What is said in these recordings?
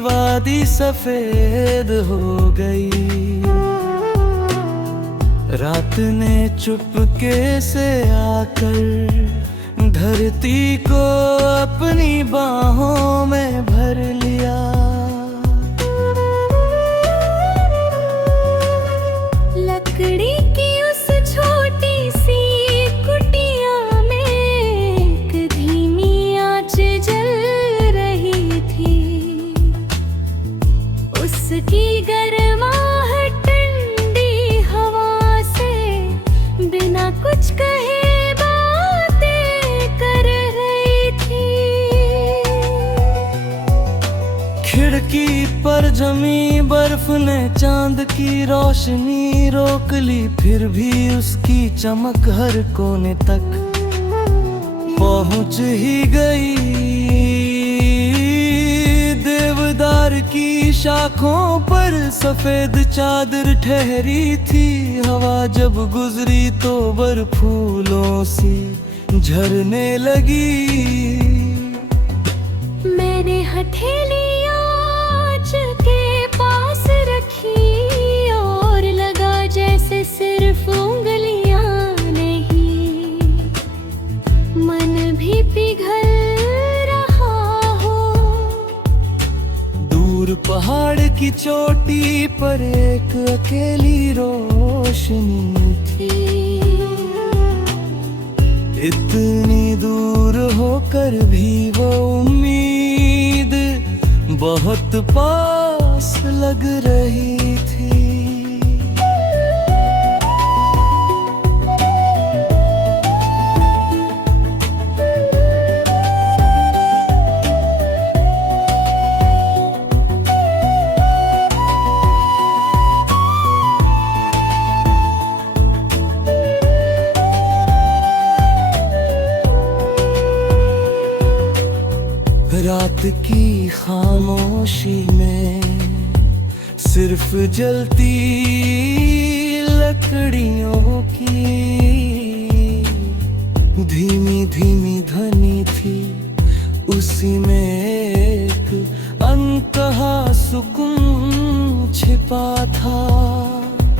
वादी सफेद हो गई। रात ने चुपके से आकर धरती को अपनी बाहों में भर लिया। लकड़ी की उस छोटी सी कुटिया में एक धीमी आंच जल रही थी। उसकी गर्माहट ठंडी हवा से बिना कुछ कहे बातें कर रही थी। खिड़की पर जमी बर्फ ने चांद की रोशनी रोक ली, फिर भी उसकी चमक हर कोने तक पहुंच ही गई। देवदार की शाखों पर सफेद चादर ठहरी थी। हवा जब गुजरी तो बर्फ फूलों सी झरने लगी। मैंने हथेली आँच के पास रखी और लगा जैसे सिर्फ उंगलियां नहीं, मन भी पिघल रहा हो। दूर पहाड़ की चोटी पर एक अकेली रोशनी थी। इतनी दूर होकर भी वो उम्मीद बहुत पास लग रही थी। रात की खामोशी में सिर्फ जलती लकड़ियों की धीमी धीमी ध्वनि थी। उसी में एक अनकहा सुकून छिपा था।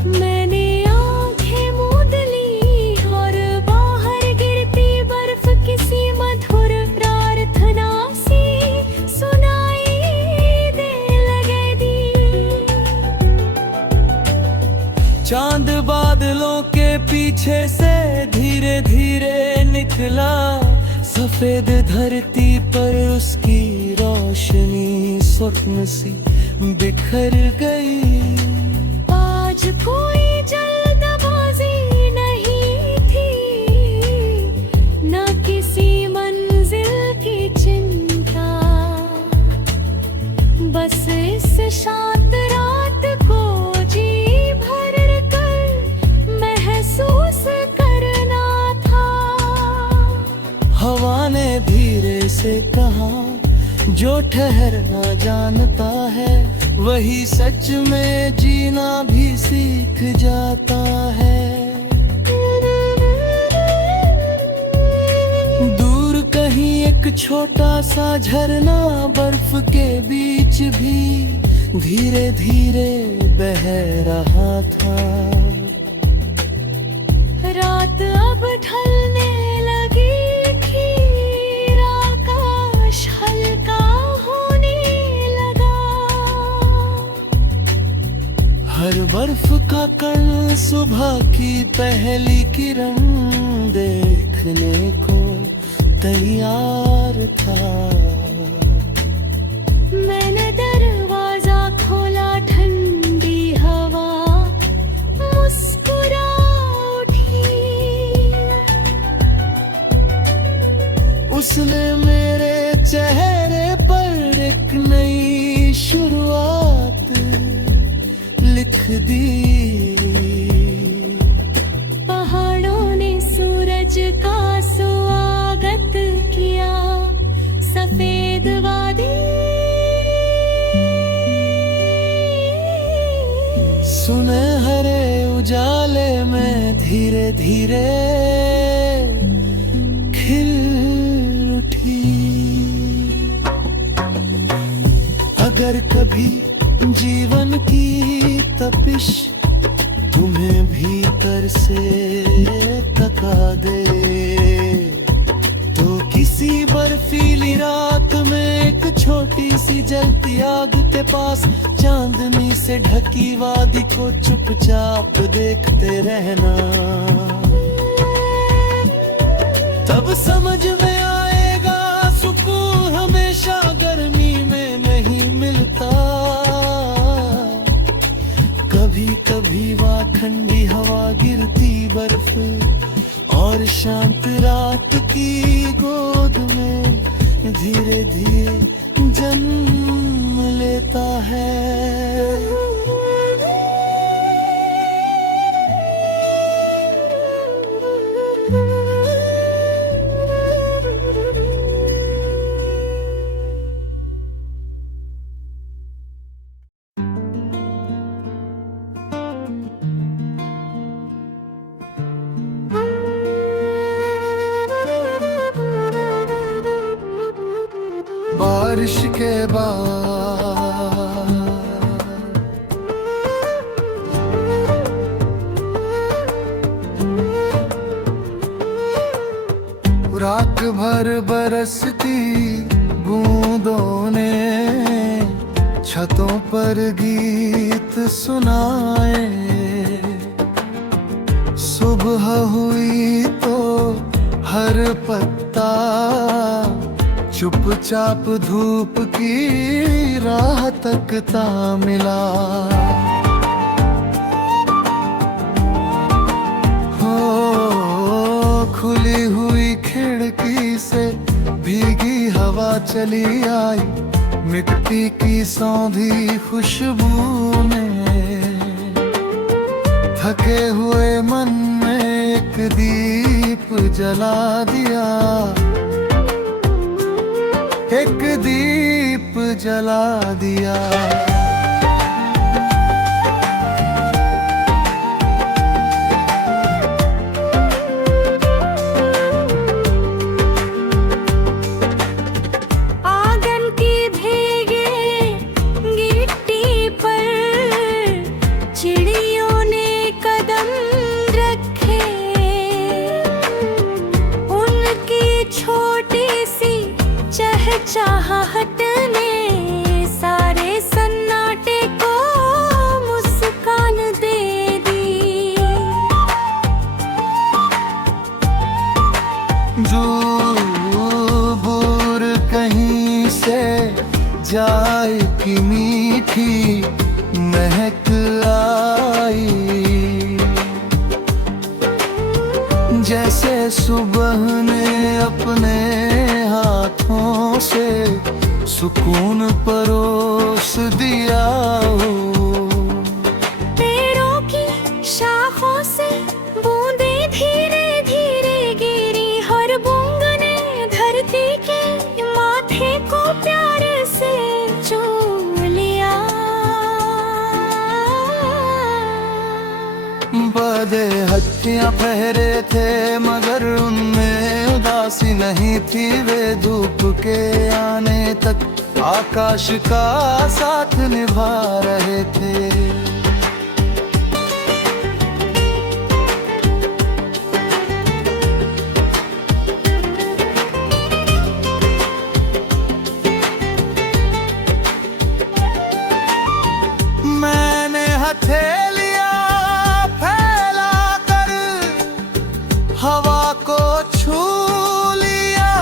मैंने आंखें मूंद ली और बाहर गिरती बर्फ किसी मधुर प्रार्थना सी सुनाई दे लगी। चांद बादलों के पीछे से धीरे धीरे निकला। सफेद धरती पर उसकी रोशनी स्वप्न सी बिखर गई। आज कोई जल्दबाजी नहीं थी, न किसी मंजिल की चिंता। बस इस शांत रात को जी भर कर महसूस करना था। हवा ने धीरे से कहा, जो ठहरना जानता है वही सच में जीना भी सीख जाता है। दूर कहीं एक छोटा सा झरना बर्फ के बीच भी धीरे धीरे बह रहा था। रात अब ढलने लगी थी, आकाश हल्का होने लगा। हर बर्फ का कण सुबह की पहली किरण देखने को तैयार था। मैंने दरवाजा खोला, ठंडी हवा मुस्कुरा उठी। उसने मेरे चेहरे पर एक नई शुरुआत लिख दी। पहाड़ों ने सूरज का स्वागत किया, सफेद वादी सुनहरे उजाले में धीरे धीरे खिल उठी। अगर कभी जीवन की तपिश तुम्हें भीतर से थका दे, तो किसी बर्फीली रात में एक छोटी सी जलती आग के पास चांदनी से ढकी वादी को चुपचाप देखते रहना। तब समझ में आएगा सुकून हमेशा गर्मी में नहीं मिलता। कभी कभी वहाँ ठंडी हवा गिरती बर्फ और शांत रात की गोद में धीरे धीरे जन्म लेता है। बारिश के बाद रात भर बरसती बूंदों ने छतों पर गीत सुनाए। सुबह हुई तो हर पत्ता चुपचाप धूप की राह तकता मिला। हो खुली हुई खिड़की से भीगी हवा चली आई, मिट्टी की सौंधी खुशबू ने थके हुए मन में एक दीप जला दिया, एक दीप जला दिया। आंगन की भीगे गिट्टी पर चिड़ियों ने कदम रखे। उनकी छोटी सी चहचहाहट ने सारे सन्नाटे को मुस्कान दे दी। दूर कहीं से जाए की मीठी महक आई, जैसे सुबह ने अपने हाथों से सुकून परोस दिया हो। पेड़ों की शाखों से बूंदें धीरे धीरे गिरी, हर बूंद ने धरती के माथे को प्यार से चूम लिया। बदे हत्तियां पहरे थे मगर उनमें उदासी नहीं थी। वे धूप के आने तक आकाश का साथ निभा रहे थे। मैंने हथेलियां फैला कर हवा को छू लिया,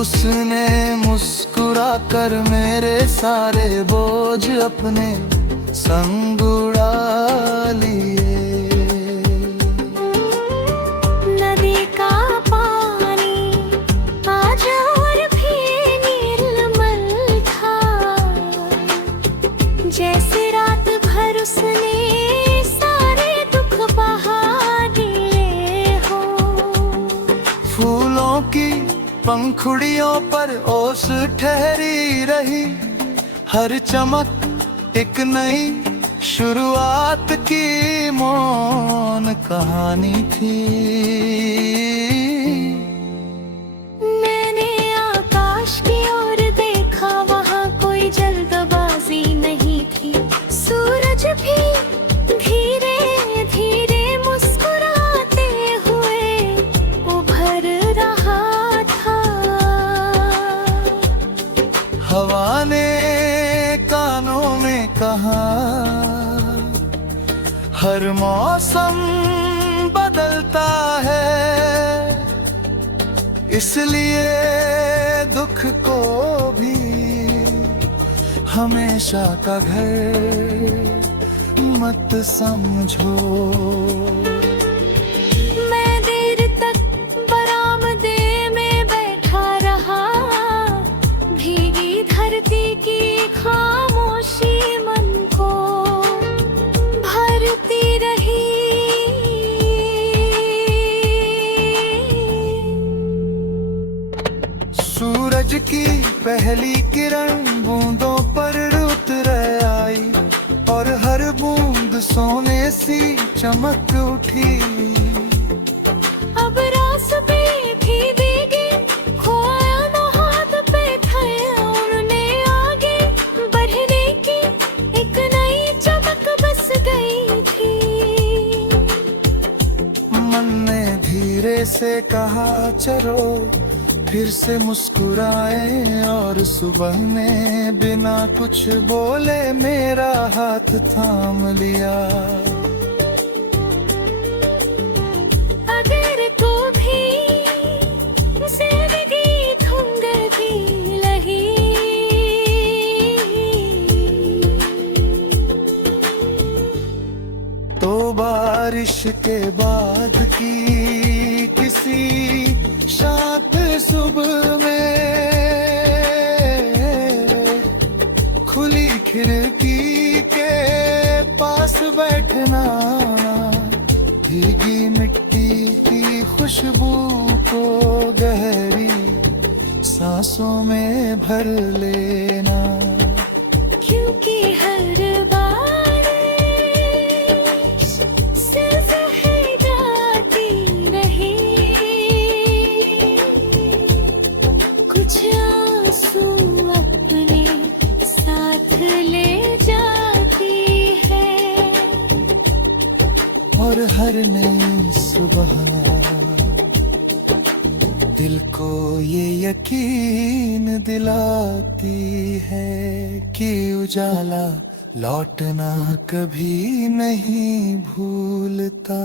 उसने मुस्कुरा कर मेरे सारे बोझ अपने संग उड़ा लिए। नदी का पानी आज और भी निर्मल था, जैसे रात भर उसने सारे दुख बहा दिए हो। फूलों की पंखुड़ियों पर ओस ठहरी रही, हर चमक एक नई शुरुआत की मौन कहानी थी। मैंने आकाश की ओर देखा हवा ने कानों में कहा, हर मौसम बदलता है, इसलिए दुख को भी हमेशा का घर मत समझो। मैं देर तक बरामदे में बैठा रहा, भीगी धरती की खामोशी मन को भरती रही। सूरज की पहली किरण बूंदों पर उतर आई, और हर बूंद सोने सी चमक उठी। अब रास पे भी देगी, खोया न हाथ पे था, उड़ने आगे बढ़ने की एक नई चमक बस गई थी। मन ने धीरे से कहा चलो फिर से मुस्कुराए, और सुबह ने बिना कुछ बोले मेरा हाथ थाम लिया। अगर तू भी जिंदगी धुंधली लगी, तो बारिश के बाद की किसी शांत सुबह में खुली खिड़की के पास बैठना, भीगी मिट्टी की खुशबू को गहरी सांसों में भर लेना। क्योंकि हर बारिश सिर्फ है जाती रही, कुछ आंसू अपने साथ ले जाती है, और हर नई सुबह दिल को ये यकीन दिलाती है कि उजाला लौटना कभी नहीं भूलता।